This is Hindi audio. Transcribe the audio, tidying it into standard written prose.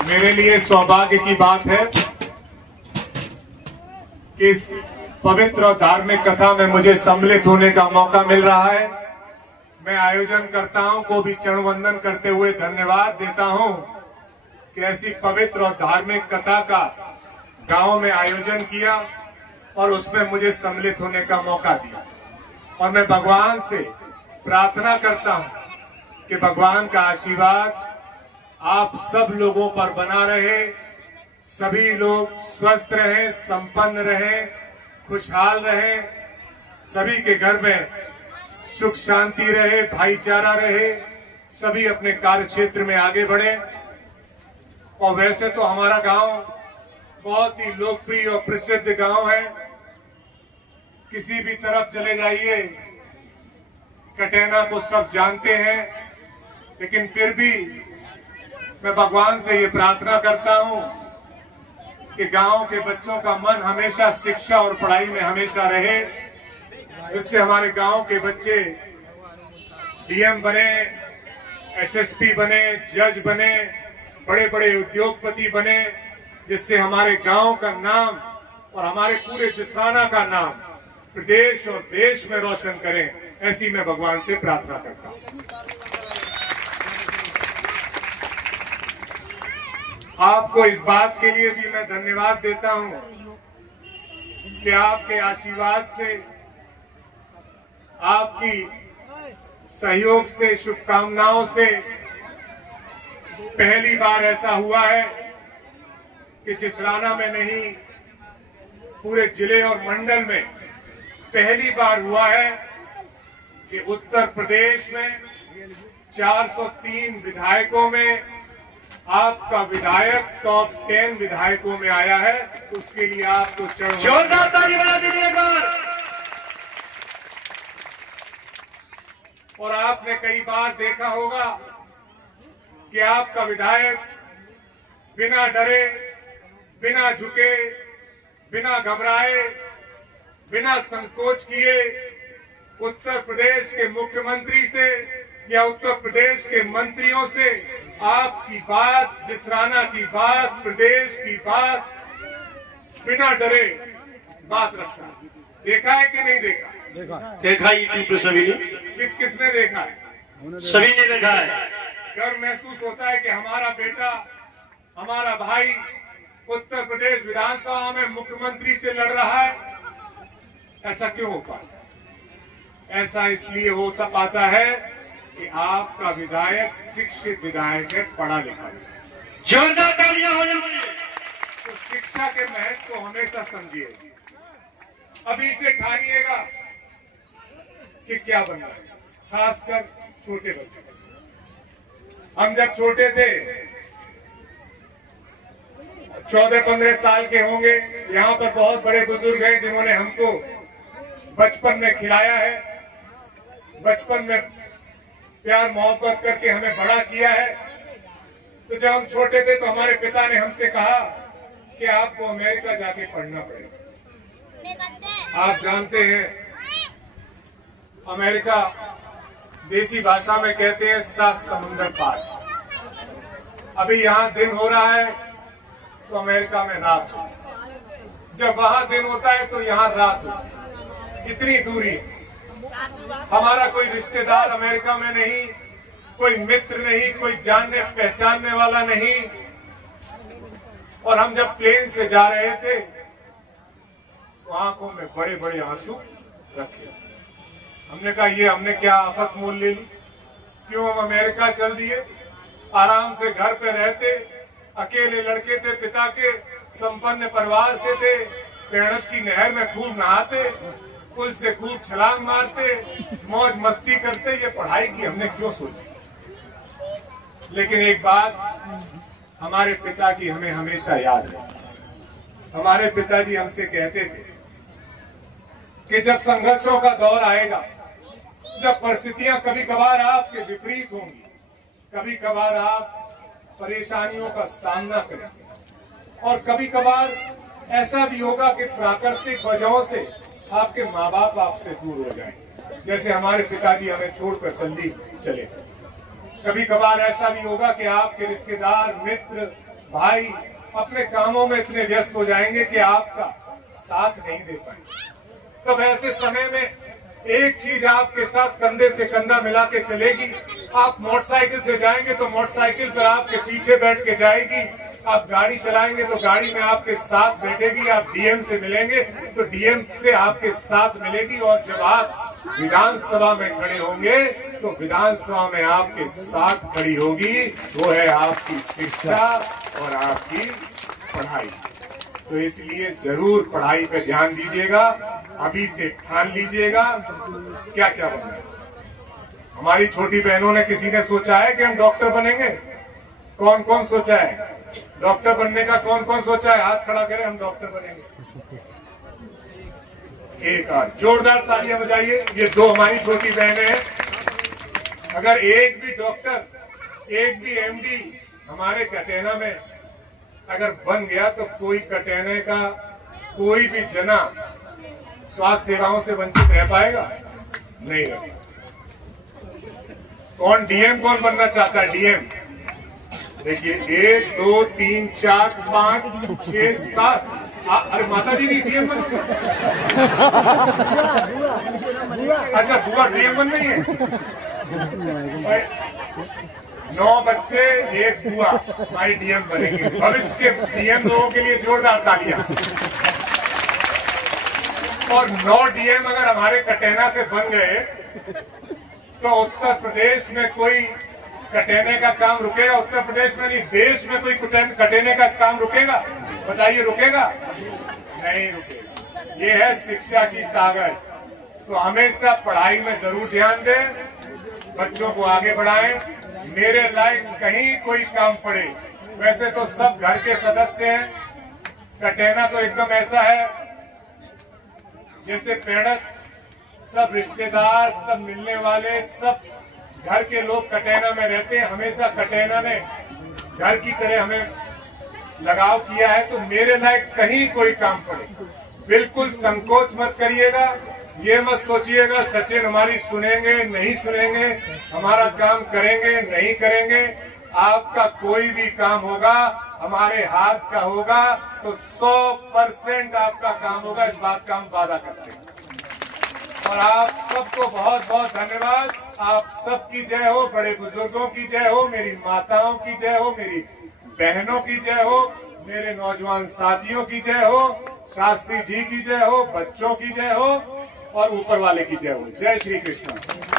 मेरे लिए सौभाग्य की बात है कि इस पवित्र और धार्मिक कथा में मुझे सम्मिलित होने का मौका मिल रहा है। मैं आयोजनकर्ताओं को भी चरण वंदन करते हुए धन्यवाद देता हूं कि ऐसी पवित्र और धार्मिक कथा का गांव में आयोजन किया और उसमें मुझे सम्मिलित होने का मौका दिया। और मैं भगवान से प्रार्थना करता हूं कि भगवान का आशीर्वाद आप सब लोगों पर बना रहे, सभी लोग स्वस्थ रहें, संपन्न रहें, खुशहाल रहें, सभी के घर में सुख शांति रहे, भाईचारा रहे, सभी अपने कार्य क्षेत्र में आगे बढ़े। और वैसे तो हमारा गांव बहुत ही लोकप्रिय और प्रसिद्ध गांव है। किसी भी तरफ चले जाइए, कटैना को सब जानते हैं, लेकिन फिर भी मैं भगवान से ये प्रार्थना करता हूं कि गांव के बच्चों का मन हमेशा शिक्षा और पढ़ाई में हमेशा रहे। इससे हमारे गांव के बच्चे डीएम बने, एसएसपी बने, जज बने, बड़े बड़े उद्योगपति बने, जिससे हमारे गांव का नाम और हमारे पूरे जिसराना का नाम प्रदेश और देश में रोशन करें। ऐसी मैं भगवान से प्रार्थना करता हूं। आपको इस बात के लिए भी मैं धन्यवाद देता हूं कि आपके आशीर्वाद से, आपकी सहयोग से, शुभकामनाओं से पहली बार ऐसा हुआ है कि जिसराना में नहीं, पूरे जिले और मंडल में पहली बार हुआ है कि उत्तर प्रदेश में 403 विधायकों में आपका विधायक टॉप 10 विधायकों में आया है। उसके लिए आपको जोरदार ताली बजा दीजिए एक बार। और आपने कई बार देखा होगा कि आपका विधायक बिना डरे, बिना झुके, बिना घबराए, बिना संकोच किए उत्तर प्रदेश के मुख्यमंत्री से या उत्तर प्रदेश के मंत्रियों से आपकी बात, जिसराना की बात, प्रदेश की बात बिना डरे बात रखता है। देखा है कि नहीं देखा? देखा यूट्यूब पे सभी ने। किसने देखा है? सभी ने देखा है। गर्व महसूस होता है कि हमारा बेटा, हमारा भाई उत्तर प्रदेश विधानसभा में मुख्यमंत्री से लड़ रहा है। ऐसा क्यों हो पाता? ऐसा इसलिए होता पाता है कि आपका विधायक शिक्षित विधायक है, पढ़ा लिखा है। जोरदार तालियां हो जाए। तो शिक्षा के महत्व को हमेशा समझिए। अभी से ठानिएगा कि क्या बनना है, खासकर छोटे बच्चे। हम जब छोटे थे, 14-15 साल के होंगे, यहाँ पर बहुत बड़े बुजुर्ग हैं जिन्होंने हमको बचपन में खिलाया है, बचपन में प्यार मोहब्बत करके हमें बड़ा किया है। तो जब हम छोटे थे तो हमारे पिता ने हमसे कहा कि आपको अमेरिका जाके पढ़ना पड़ेगा। आप जानते हैं अमेरिका देसी भाषा में कहते हैं 7 समुंदर पार। अभी यहाँ दिन हो रहा है तो अमेरिका में रात हो, जब वहां दिन होता है तो यहाँ रात हो। इतनी दूरी। हमारा कोई रिश्तेदार अमेरिका में नहीं, कोई मित्र नहीं, कोई जानने पहचानने वाला नहीं। और हम जब प्लेन से जा रहे थे तो आंखों में बड़े बड़े आंसू रखे। हमने कहा ये हमने क्या आफत मोल ले ली, क्यों हम अमेरिका चल दिए? आराम से घर पे रहते, अकेले लड़के थे, पिता के संपन्न परिवार से थे, पेड़त की नहर में खूब नहाते, पुल से खूब छलांग मारते, मौज मस्ती करते। ये पढ़ाई की हमने क्यों सोची? लेकिन एक बात हमारे पिता की हमें हमेशा याद है। हमारे पिताजी हमसे कहते थे कि जब संघर्षों का दौर आएगा, जब परिस्थितियां कभी कभार आपके विपरीत होंगी, कभी कभार आप परेशानियों का सामना करेंगे, और कभी कभार ऐसा भी होगा कि प्राकृतिक वजहों से आपके माँ बाप आपसे दूर हो जाएंगे, जैसे हमारे पिताजी हमें छोड़कर जल्दी चले। कभी कभार ऐसा भी होगा कि आपके रिश्तेदार, मित्र, भाई अपने कामों में इतने व्यस्त हो जाएंगे कि आपका साथ नहीं दे पाएंगे। तब ऐसे समय में एक चीज आपके साथ कंधे से कंधा मिला के चलेगी। आप मोटरसाइकिल से जाएंगे तो मोटरसाइकिल पर आपके पीछे बैठ के जाएगी। आप गाड़ी चलाएंगे तो गाड़ी में आपके साथ बैठेगी। आप डीएम से मिलेंगे तो डीएम से आपके साथ मिलेगी। और जब आप विधानसभा में खड़े होंगे तो विधानसभा में आपके साथ खड़ी होगी। वो है आपकी शिक्षा और आपकी पढ़ाई। तो इसलिए जरूर पढ़ाई पे ध्यान दीजिएगा। अभी से ठान लीजिएगा क्या क्या बनना है। हमारी छोटी बहनों ने किसी ने सोचा है कि हम डॉक्टर बनेंगे? कौन कौन सोचा है डॉक्टर बनने का? कौन कौन सोचा है? हाथ खड़ा करें, हम डॉक्टर बनेंगे। एक हाथ, जोरदार तालियां बजाइए। ये दो हमारी छोटी बहनें हैं। अगर एक भी डॉक्टर, एक भी एमडी हमारे कटेना में अगर बन गया तो कोई कटेने का कोई भी जना स्वास्थ्य सेवाओं से वंचित रह पाएगा? नहीं रहेगा। कौन डीएम कौन बनना चाहता है? डीएम देखिए, 1 2 3 4 5 6 7। अरे माता जी भी डीएम बन गई। अच्छा, बुआ डीएम बन रही है। 9 बच्चे 1 बुआ भाई डीएम बनेंगे। भविष्य के डीएम लोगों के लिए जोरदार तालियां। और 9 डीएम अगर हमारे कटेना से बन गए तो उत्तर प्रदेश में कोई कटेने का काम रुकेगा? उत्तर प्रदेश में नहीं, देश में कोई कटेने का काम रुकेगा? बताइए, रुकेगा? नहीं रुकेगा। ये है शिक्षा की ताकत। तो हमेशा पढ़ाई में जरूर ध्यान दें, बच्चों को आगे बढ़ाएं। मेरे लायक कहीं कोई काम पड़े, वैसे तो सब घर के सदस्य हैं। कटेना तो एकदम ऐसा है जैसे पेड़क, सब रिश्तेदार, सब मिलने वाले, सब घर के लोग कटेना में रहते हैं। हमेशा कटेना ने घर की तरह हमें लगाव किया है। तो मेरे लायक कहीं कोई काम पड़े, बिल्कुल संकोच मत करिएगा। ये मत सोचिएगा सचिन हमारी सुनेंगे नहीं सुनेंगे, हमारा काम करेंगे नहीं करेंगे। आपका कोई भी काम होगा हमारे हाथ का होगा तो 100% आपका काम होगा। इस बात का हम वादा करते हैं। और आप सबको बहुत बहुत धन्यवाद। आप सबकी जय हो, बड़े बुजुर्गों की जय हो, मेरी माताओं की जय हो, मेरी बहनों की जय हो, मेरे नौजवान साथियों की जय हो, शास्त्री जी की जय हो, बच्चों की जय हो और ऊपर वाले की जय हो। जय श्री कृष्ण।